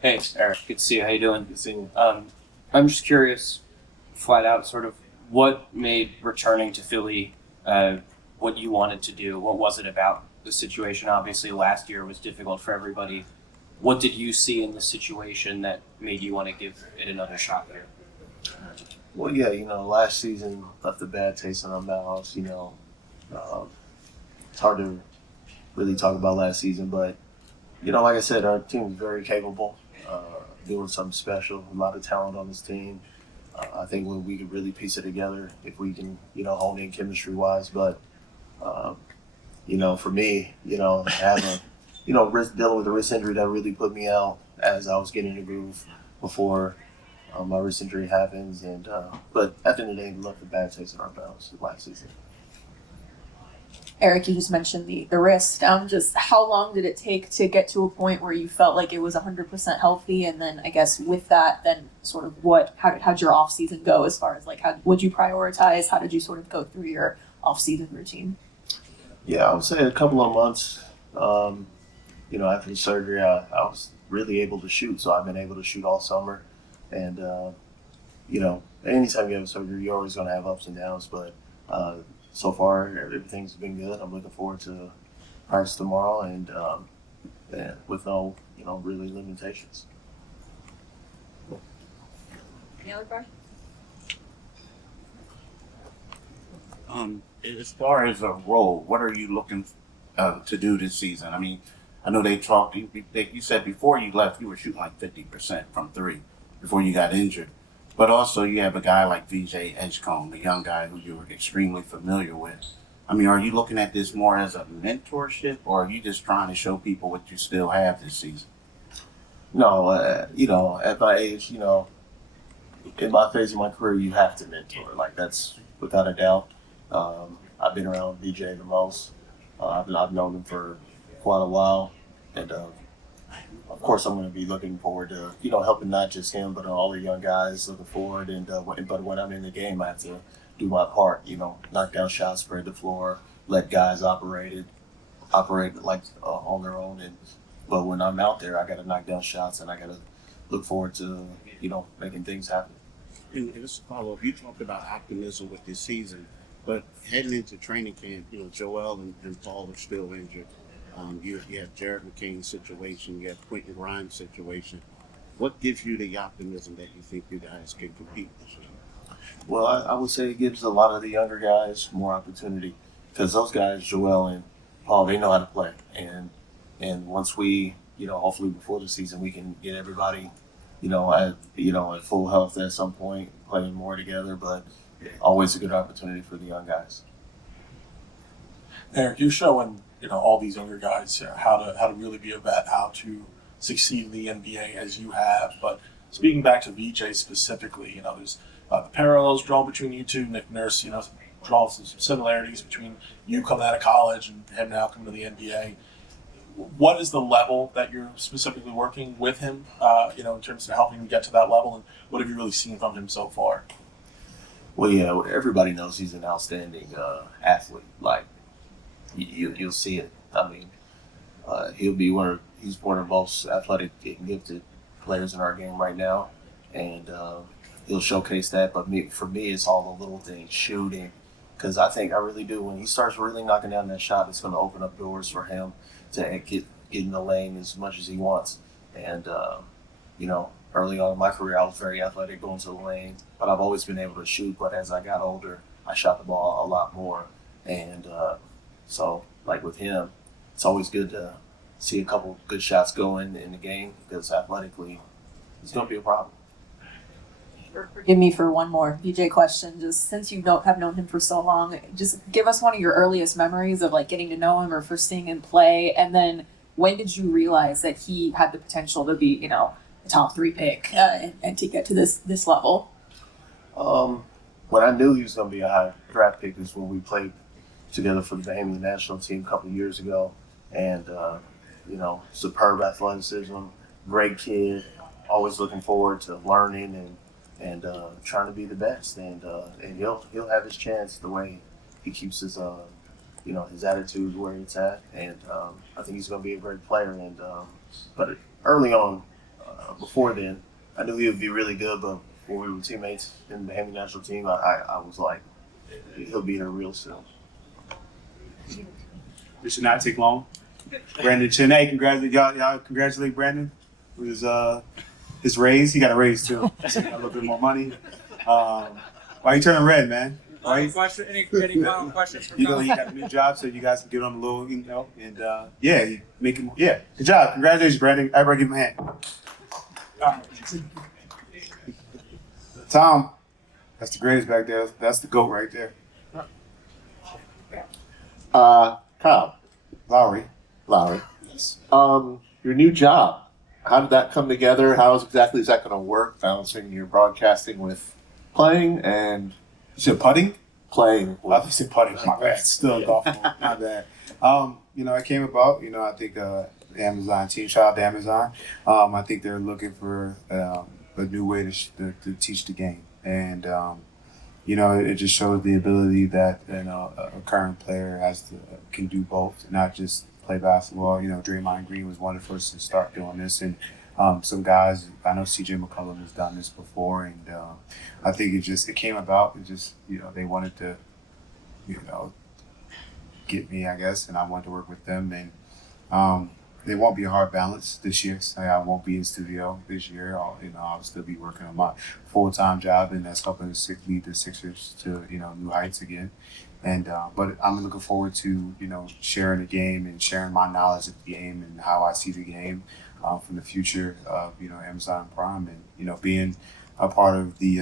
Hey, Eric. Good to see you. How you doing? Good seeing you. I'm just curious, flat out, sort of, what made returning to Philly what you wanted to do? What was it about the situation? Obviously, last year was difficult for everybody. What did you see in the situation that made you want to give it another shot here? Well, yeah, last season left a bad taste in our mouths. Um, it's hard to really talk about last season, but like I said, our team is very capable, doing something special. A lot of talent on this team. I think when we could really piece it together, if we can, hone in chemistry wise. But um, for me, having wrist dealing with a wrist injury that really put me out as I was getting in the groove before my wrist injury happens. And but at the end of the day, we left a bad taste in our mouths last season. Eric, you just mentioned the wrist. Just how long did it take to get to a point where you felt like it was 100% healthy? And then I guess with that, then sort of how'd your off season go as far as like how would you prioritize? How did you sort of go through your off season routine? Yeah, I would say a couple of months. After the surgery, I was really able to shoot, so I've been able to shoot all summer. And anytime you have a surgery, you're always going to have ups and downs. But so far, everything's been good. I'm looking forward to practice tomorrow, and with no really limitations. Any other questions? As far as a role, what are you looking to do this season? I mean, I know they talked. You said before you left, you were shooting like 50% from three before you got injured. But also, you have a guy like VJ Edgecombe, the young guy who you're extremely familiar with. I mean, are you looking at this more as a mentorship, or are you just trying to show people what you still have this season? No, at my age, in my phase of my career, you have to mentor. Like that's without a doubt. I've been around BJ the most. I've known him for quite a while, and of course, I'm going to be looking forward to helping not just him, but all the young guys looking forward. And but when I'm in the game, I have to do my part. Knock down shots, spread the floor, let guys operate like on their own. But when I'm out there, I got to knock down shots, and I got to look forward to making things happen. And just to follow up, you talked about optimism with this season, but heading into training camp, Joel and Paul are still injured. You have Jared McCain's situation, you have Quentin Grimes' situation. What gives you the optimism that you think you guys can compete this year? Well, I would say it gives a lot of the younger guys more opportunity because those guys, Joel and Paul, they know how to play. And once we, hopefully before the season, we can get everybody, at full health at some point, playing more together. But always a good opportunity for the young guys. Eric, you're showing all these younger guys how to really be a vet, how to succeed in the NBA as you have. But speaking back to VJ specifically, there's the parallels drawn between you two. Nick Nurse, drawn some similarities between you coming out of college and him now coming to the NBA. What is the level that you're specifically working with him? In terms of helping him get to that level, and what have you really seen from him so far? Well, yeah, everybody knows he's an outstanding athlete. Like you'll see it. I mean, he's one of the most athletic and gifted players in our game right now, and he'll showcase that. But for me, it's all the little things, shooting, because I really do. When he starts really knocking down that shot, it's going to open up doors for him to get in the lane as much as he wants. And early on in my career, I was very athletic going to the lane, but I've always been able to shoot. But as I got older, I shot the ball a lot more, and so like with him, it's always good to see a couple good shots going in the game because athletically, it's going to be a problem. Forgive me for one more VJ question. Just since you have known him for so long, just give us one of your earliest memories of like getting to know him or first seeing him play, and then when did you realize that he had the potential to be, a top 3 pick and to get to this level? When I knew he was going to be a high draft pick is when we played together for the Bahamian national team a couple of years ago, and superb athleticism, great kid, always looking forward to learning and trying to be the best, and he'll have his chance the way he keeps his his attitude where it's at, and I think he's going to be a great player. And but early on, before then. I knew he would be really good, but when we were teammates in the Miami national team, I was like, he'll be here real soon. It should not take long. Brandon Chin, hey, y'all congratulate Brandon with his raise. He got a raise too. Got a little bit more money. Why you turning red, man? Any final questions for You know, he got a new job, so you guys can get on a little, and make him. Yeah, good job. Congratulations, Brandon. Everybody give him a hand. Tom, that's the greatest back there. That's the GOAT right there. Kyle, Lowry. your new job, how did that come together? How exactly is that going to work, balancing your broadcasting with playing and You said putting? playing? I thought you said putting. My bad. Still a golf ball. My bad. It came about, I think the Amazon team, shout out to Amazon. I think they're looking for a new way to teach the game. And, it just shows the ability that, a current player can do both, not just play basketball. Draymond Green was one of the first to start doing this. And some guys, I know CJ McCollum has done this before. And I think it came about. They wanted to, get me, I guess, and I wanted to work with them. And there won't be a hard balance this year. I won't be in studio this year. I'll still be working on my full-time job, and that's helping to lead the Sixers to new heights again. And but I'm looking forward to sharing the game and sharing my knowledge of the game and how I see the game from the future of Amazon Prime, and being a part of the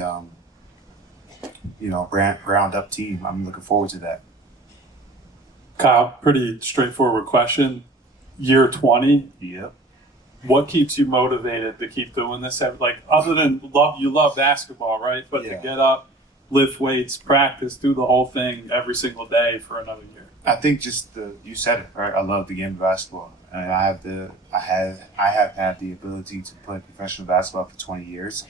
ground up team. I'm looking forward to that. Kyle, pretty straightforward question. Year 20, Yep. what keeps you motivated to keep doing this? Like, other than you love basketball, right? But to Yeah. get up, lift weights, practice, do the whole thing every single day for another year. I think you said it, right? I love the game of basketball. And I have had the ability to play professional basketball for 20 years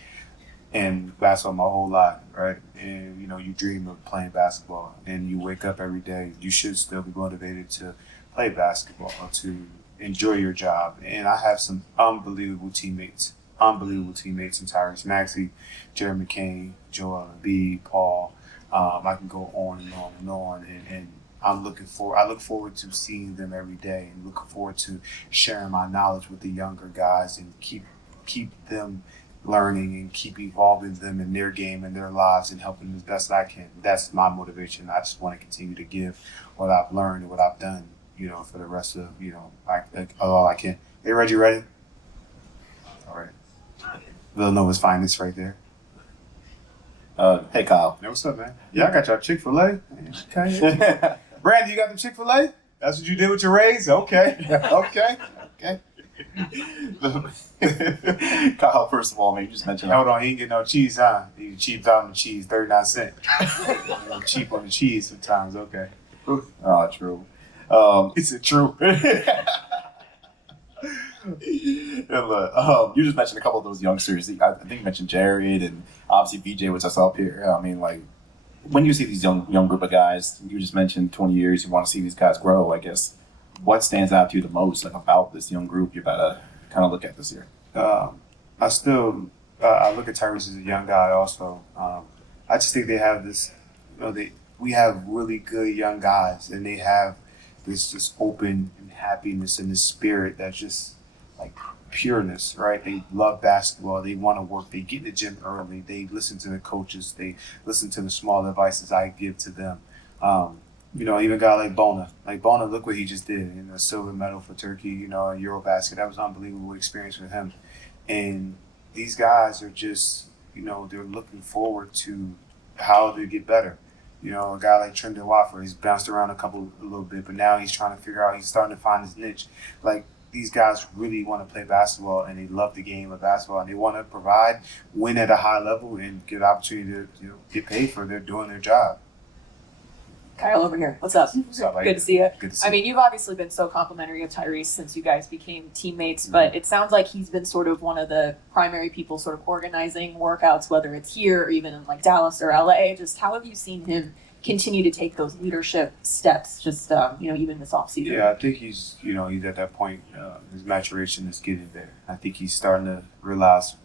and basketball my whole life, right? And you dream of playing basketball and you wake up every day. You should still be motivated to play basketball, to enjoy your job. And I have some unbelievable teammates in Tyrese Maxey, Jerry McCain, Joel Embiid, Paul. I can go on and on and on. And I look forward to seeing them every day and looking forward to sharing my knowledge with the younger guys and keep them learning and keep evolving them in their game and their lives and helping them as best I can. That's my motivation. I just want to continue to give what I've learned and what I've done, for the rest of, all I can. Hey, Reggie, ready? All right. Villanova's finest right there. Hey, Kyle. Hey, what's up, man? Yeah, I got y'all Chick-fil-A. Okay. Brandon, you got the Chick-fil-A? That's what you did with your raise? Okay. Okay. Kyle, first of all, man, you just mentioned Hold on, he ain't get no cheese, huh? He cheaped out on the cheese, 39 cents. Cheap on the cheese sometimes, okay. Oh, true. Is it true? And look, you just mentioned a couple of those youngsters. I think you mentioned Jared and obviously VJ, which I saw up here. I mean, like, when you see these young group of guys, you just mentioned 20 years, you want to see these guys grow, I guess. What stands out to you the most about this young group you gotta kind of look at this year? I look at Tyrese as a young guy also. I just think they have this, we have really good young guys, and they have this just open and happiness and this spirit that's just like pureness, right? They love basketball. They want to work. They get in the gym early. They listen to the coaches. They listen to the small advices I give to them. Even a guy like Bona. Like Bona, look what he just did. A silver medal for Turkey, a Eurobasket. That was an unbelievable experience with him. And these guys are just, they're looking forward to how to get better. A guy like Trendon Watford, he's bounced around a little bit, but now he's trying to figure out, he's starting to find his niche. Like, these guys really want to play basketball, and they love the game of basketball, and they want to win at a high level, and get an opportunity to get paid for doing their job. Kyle over here. What's up? What's up, Good to see you. Good to see I mean, you've obviously been so complimentary of Tyrese since you guys became teammates, but it sounds like he's been sort of one of the primary people sort of organizing workouts, whether it's here or even in like Dallas or LA. Just how have you seen him continue to take those leadership steps, just even this offseason? Yeah, I think he's at that point. His maturation is getting there. I think he's starting to realize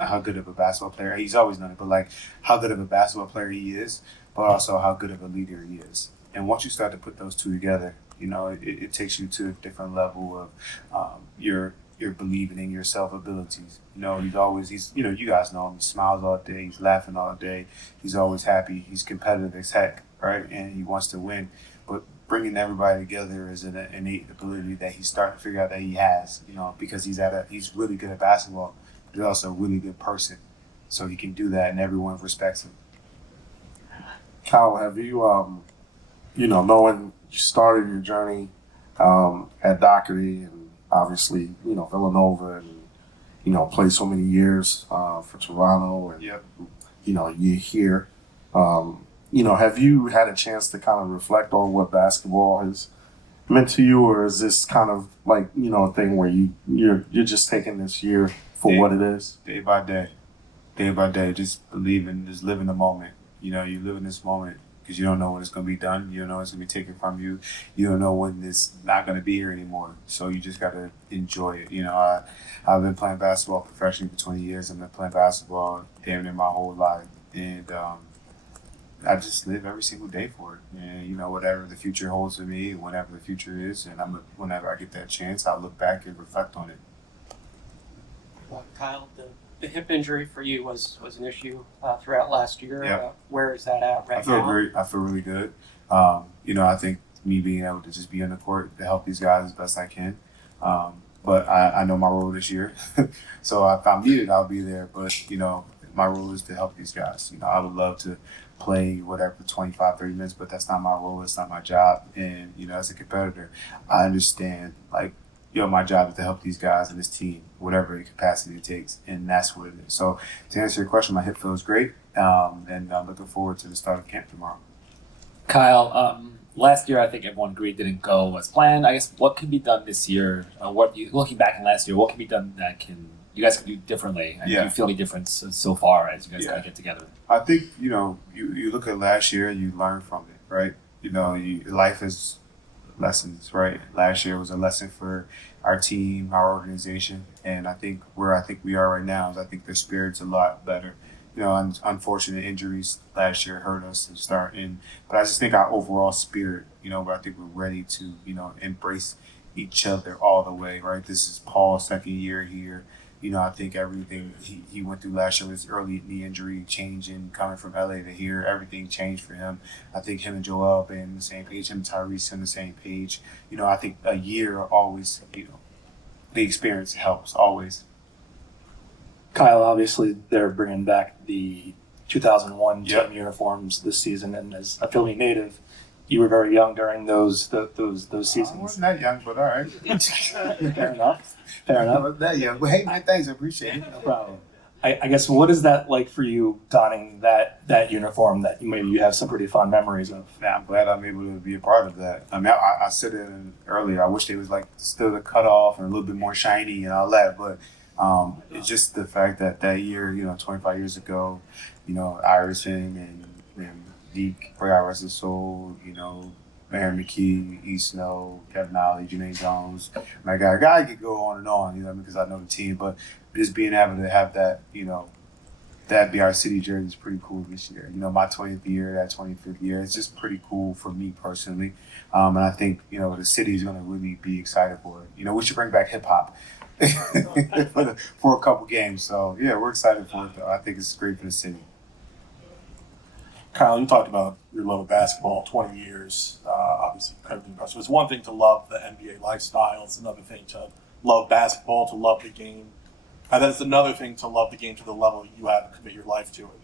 how good of a basketball player he's always done it, but like how good of a basketball player he is, but also how good of a leader he is. And once you start to put those two together, it takes you to a different level of your believing in yourself abilities. You guys know him. He smiles all day. He's laughing all day. He's always happy. He's competitive as heck, right? And he wants to win. But bringing everybody together is an innate ability that he's starting to figure out that he has. Because he's really good at basketball. But he's also a really good person, so he can do that, and everyone respects him. Kyle, have you, knowing you started your journey at Doherty and obviously, Villanova and, played so many years for Toronto and, Yep. You're here. Have you had a chance to kind of reflect on what basketball has meant to you, or is this kind of like, a thing where you're just taking this year for what it is? Day by day, just living the moment. You live in this moment because you don't know when it's going to be done. You don't know when it's going to be taken from you. You don't know when it's not going to be here anymore. So you just got to enjoy it. I've been playing basketball professionally for 20 years. I've been playing basketball damn near my whole life. And I just live every single day for it. And, whatever the future holds for me, whenever the future is, and whenever I get that chance, I'll look back and reflect on it. Kyle, the hip injury for you was an issue throughout last year. Yep. Where is that at right now? I feel really good. I think me being able to just be on the court to help these guys as best I can. But I know my role this year. So if I'm needed, I'll be there. But, my role is to help these guys. I would love to play whatever 25, 30 minutes, but that's not my role. It's not my job. And, as a competitor, I understand, my job is to help these guys and this team, whatever the capacity it takes, and that's what it is. So to answer your question, my hip feels great, and I'm looking forward to the start of camp tomorrow. Kyle, last year I think everyone agreed didn't go as planned. I guess what can be done this year? Looking back in last year, what can be done that you guys can do differently? And do you feel any difference so far as you guys kind of get together? I think you look at last year, you learn from it, right? Life is lessons, right? Last year was a lesson for our team, our organization, and I think where we are right now is I think the spirit's a lot better. Unfortunate injuries last year hurt us to start in, but I just think our overall spirit, but I think we're ready to, embrace each other all the way, right? This is Paul's second year here. I think everything he went through last year with his early knee injury, changing, coming from LA to here, everything changed for him. I think him and Joel being on the same page, him and Tyrese on the same page. I think a year always, the experience helps, always. Kyle, obviously they're bringing back the 2001 Yep. team uniforms this season, and as a Philly native, you were very young during those I seasons. wasn't that young, but all right. Fair enough. I wasn't that young, but hey, man, thanks, I appreciate it. No problem. I guess what is that like for you donning that uniform that maybe you have some pretty fond memories of? Yeah, I'm glad I'm able to be a part of that. I mean, I said it earlier. I wish they was still the cutoff and a little bit more shiny and all that, but it's just the fact that year, 25 years ago, Iverson and Deke, pray I rest his soul, Aaron McKee, E. Snow, Kevin Ollie, Jermaine Jones. My guy could go on and on, because I know the team, but just being able to have that, that be our city jersey is pretty cool this year. My 20th year, that 25th year, it's just pretty cool for me personally. And I think, the city is going to really be excited for it. We should bring back hip hop for a couple games. So, yeah, we're excited for it, though. I think it's great for the city. Kyle, you talked about your love of basketball, 20 years, obviously incredibly impressive. It's one thing to love the NBA lifestyle. It's another thing to love basketball, to love the game. And then it's another thing to love the game to the level you have to commit your life to it.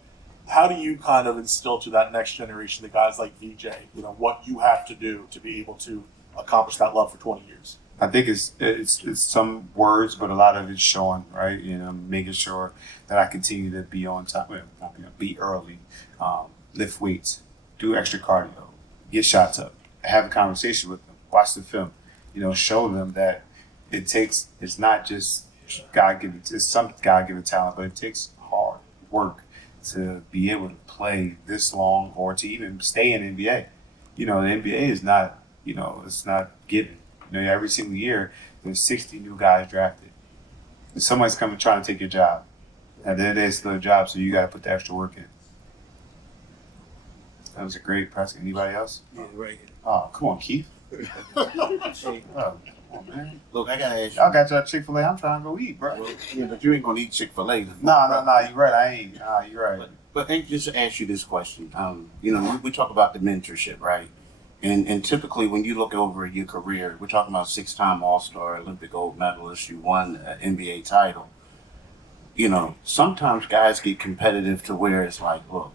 How do you kind of instill to that next generation, the guys like VJ, what you have to do to be able to accomplish that love for 20 years? I think it's some words, but a lot of it's showing, right? Making sure that I continue to be on top, be early, lift weights, do extra cardio, get shots up, have a conversation with them, watch the film, show them that it's not just God-given, it's some God-given talent, but it takes hard work to be able to play this long or to even stay in NBA. You know, the NBA is not, you know, it's not given. You know, every single year there's 60 new guys drafted. And somebody's coming trying to take your job. At the end of the day, it's still a job, so you got to put the extra work in. That was a great press. Anybody else? Yeah, right. Oh, come on, Keith. Hey, Oh, come on, man. look, I gotta ask you. Y'all got y'all Chick-fil-A. I'm trying to go eat, bro. Well, yeah, but you ain't gonna eat Chick-fil-A. No, you're right. I ain't. You're right. But I just ask you this question. You know, we talk about the mentorship, right? And typically when you look over your career, we're talking about 6-time All-Star, Olympic gold medalist, you won an NBA title. You know, sometimes guys get competitive to where it's like, look,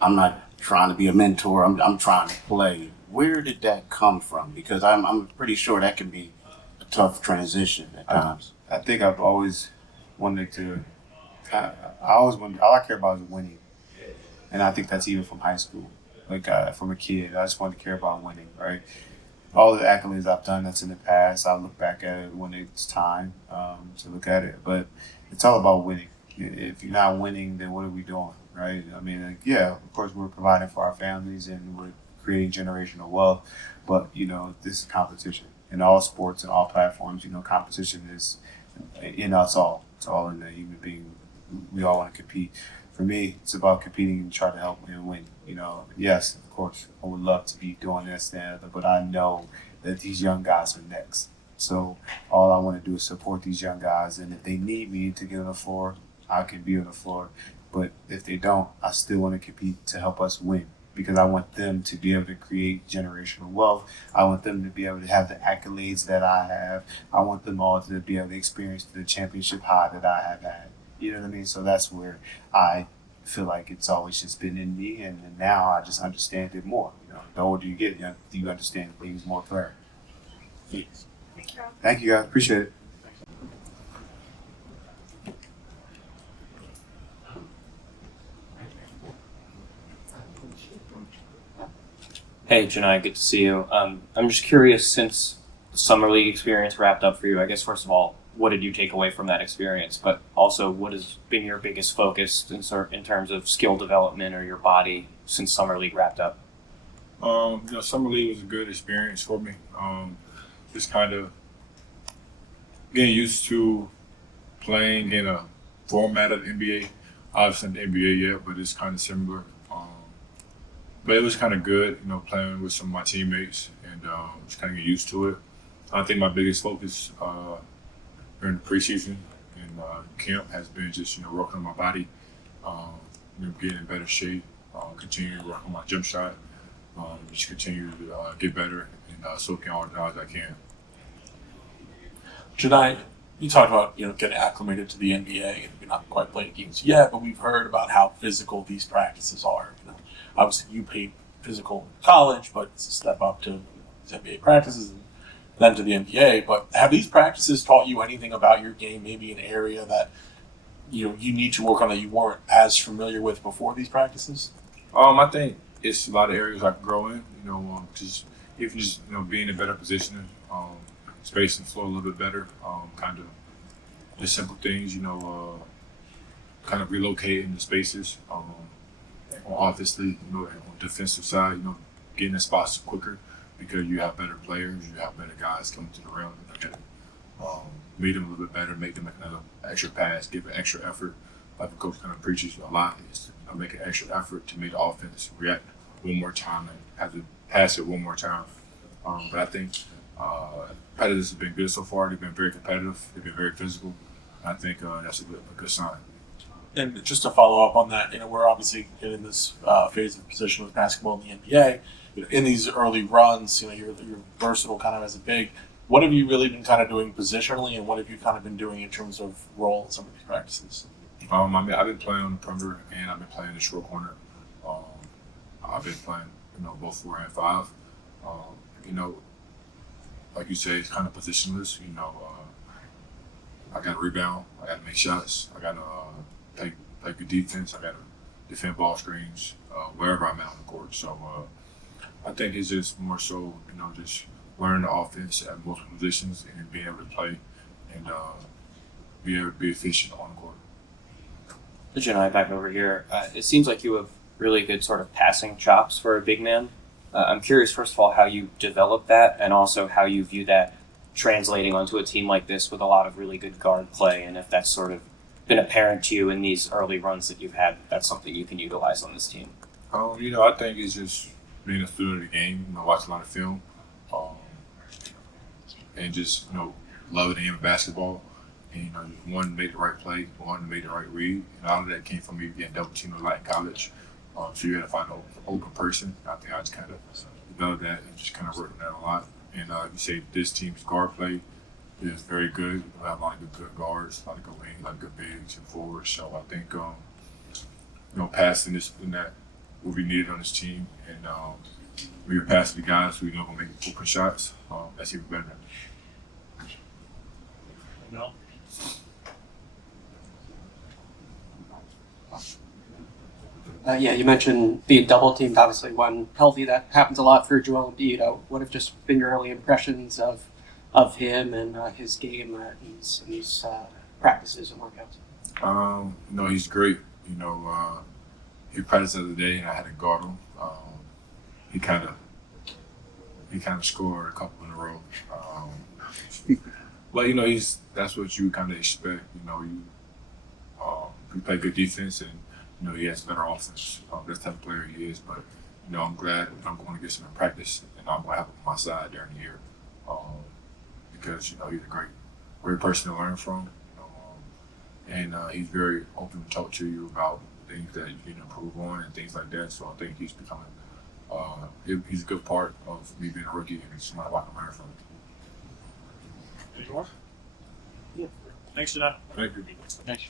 I'm not trying to be a mentor. I'm trying to play. Where did that come from? Because I'm pretty sure that can be a tough transition at times. I think I've always wanted to. I always wanted. All I care about is winning, and I think that's even from high school. Like from a kid, I just wanted to care about winning. Right. All the accolades I've done that's in the past, I look back at it when it's time to look at it. But it's all about winning. If you're not winning, then what are we doing? Right. I mean, like, yeah, of course we're providing for our families and we're creating generational wealth, but you know, this is competition in all sports and all platforms. You know, competition is in us all. It's all in the human being. We all want to compete. For me, it's about competing and trying to help and win. You know, yes, of course, I would love to be doing this and that, but I know that these young guys are next. So all I want to do is support these young guys, and if they need me to get on the floor, I can be on the floor. But if they don't, I still want to compete to help us win, because I want them to be able to create generational wealth. I want them to be able to have the accolades that I have. I want them all to be able to experience the championship high that I have had. You know what I mean? So that's where I feel like it's always just been in me, and now I just understand it more. You know, the older you get, you understand things more clearly. Yes. Thank you, guys. Appreciate it. Hey, Johni, good to see you. I'm just curious, since the summer league experience wrapped up for you, I guess first of all, what did you take away from that experience? But also, what has been your biggest focus in terms of skill development or your body since summer league wrapped up? You know, summer league was a good experience for me. Just kind of getting used to playing in a format of the NBA. Obviously, not the NBA yet, but it's kind of similar. But it was kind of good, you know, playing with some of my teammates and just kind of get used to it. I think my biggest focus during the preseason and camp has been just, you know, working on my body, you know, getting in better shape, continuing to work on my jump shot, just continue to get better and soak in all the knowledge I can. Johni, you talked about, you know, getting acclimated to the NBA, and you're not quite playing games yet, but we've heard about how physical these practices are. You know, obviously, you played physical in college, but it's a step up to these NBA practices and then to the NBA. But have these practices taught you anything about your game, maybe an area that you know you need to work on that you weren't as familiar with before these practices? I think it's a lot of areas I can grow in. You know, just even just you know being in better positioning, spacing the floor a little bit better, kind of just simple things. You know, kind of relocating the spaces. Obviously, you know, on the defensive side, you know, getting in spots quicker because you have better players, you have better guys coming to the rim. Meet them a little bit better, make them make another extra pass, give an extra effort. Like the coach kind of preaches a lot, is to make an extra effort to make the offense react one more time and have to pass it one more time. But I think competitors have been good so far. They've been very competitive. They've been very physical. I think that's a good sign. And just to follow up on that, you know, we're obviously in this phase of position with basketball in the NBA. You know, in these early runs, you know, you're versatile kind of as a big. What have you really been kind of doing positionally, and what have you kind of been doing in terms of role in some of these practices? I mean, I've been playing on the perimeter and I've been playing the short corner. I've been playing, you know, both 4 and 5. You know, like you say, it's kind of positionless. You know, I got to rebound. I got to make shots. I got to play good defense. I got to defend ball screens wherever I'm at on the court. So I think it's just more so, you know, just learning the offense at multiple positions and being able to play and be able to be efficient on the court. Johni, back over here. It seems like you have really good sort of passing chops for a big man. I'm curious, first of all, how you developed that, and also how you view that translating onto a team like this with a lot of really good guard play, and if that's sort of been apparent to you in these early runs that you've had, that's something you can utilize on this team. I think it's just being a student of the game. Watch a lot of film, and just love the game of basketball. And one made the right play, one made the right read, and all of that came from me getting double teamed a lot in college. So you had to find an open person. I think I just kind of developed that and just kind of worked on that a lot. And you say this team's guard play is very good. We have a lot of good guards, a lot of good wings, a lot of good bigs and forwards. So I think passing this and that will be needed on this team. And we are passing the guys who know going to make open shots. That's even better. No. Yeah, you mentioned being double teamed. Obviously, when healthy, that happens a lot for Joel Embiid. What have just been your early impressions of him and his game in these practices and workouts? He's great. He practiced the other day, and I had to guard him. He kind of scored a couple in a row. But that's what you kind of expect. He play good defense, and he has better offense. That's the type of player he is. But I'm glad I'm going to get some in practice, and I'm going to have him on my side during the year because he's a great person to learn from, and he's very open to talk to you about things that you can improve on and things like that. So I think he's becoming he's a good part of me being a rookie, and he's somebody I can learn from. Any more? Yeah. Thanks, Janelle. Thank you. Thanks,